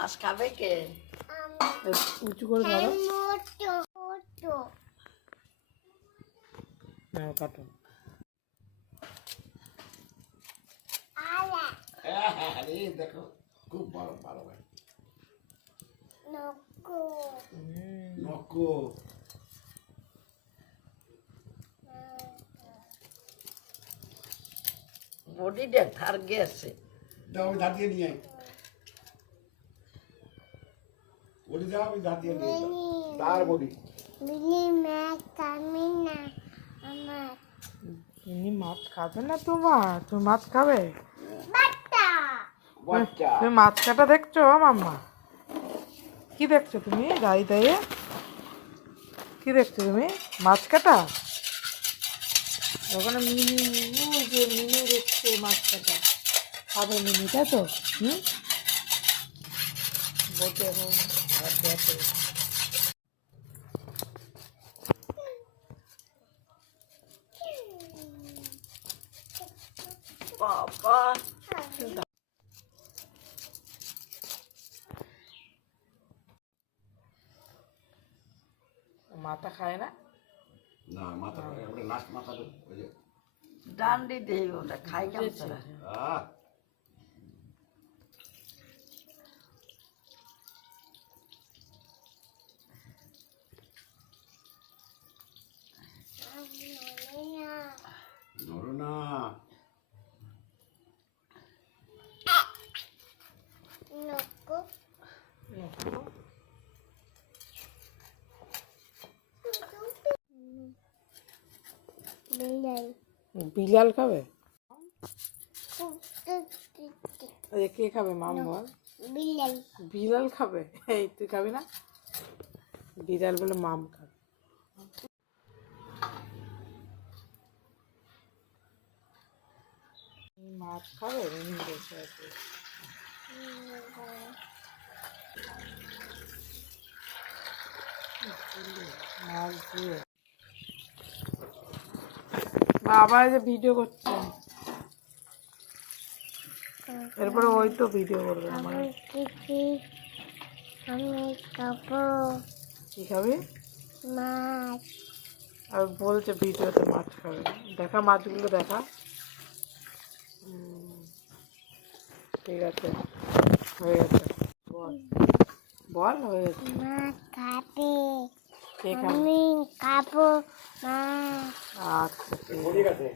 মাছ খাবে কে উঁচু করে ধরো মোটো মোটো কাটো আরে দেখো খুব ভালো ভালো ভাই নকো নকো বডিটা ধার গেছে দাও ধার দিয়ে নিয়ে বলি দাও আমি দিয়ে নিয়ে। তার বলি। বিলি মে কামিনা আমার। তুমি মাছ খাবে না তোমার? তুমি মাছ খাবে? তুমি মাছ কাটা দেখছ মাম্মা? কি দেখছ তুমি দাঁড়িয়ে দাঁড়িয়ে কি দেখছ তুমি মাছ কাটা? ওখানে মিনি ওই যে মিনি দেখছে মাছ কাটা। খাবে মিনি তাই তো? হুম? দেখে বাবা মাথা খায় না? না মাথা ওটা লাস্ট মাথা ডান্ডি দেই ওটা খাই কেমন আহ ধরো না নকো বিলাই বিলাল খাবে? এই কে খাবে মাম বল? বিলাই বিড়াল খাবে? এই তুই খাবি না? বিড়াল বলে মাম খাবে। মাছ খাবে? বসে আছে মাছ দিয়ে। বাবা যে ভিডিও করছে। এরপরে ওই তো ভিডিও করবে আমার আমি খাব। কি খাবি? মাছ। আর বলছে ভিডিওতে মাছ খাবে। দেখা মাছগুলো দেখা। ঠিক আছে। হয়ে গেছে। বল। বল হয়ে গেছে। খাবে? আমি খাব মাছ। আচ্ছা ঠিক আছে।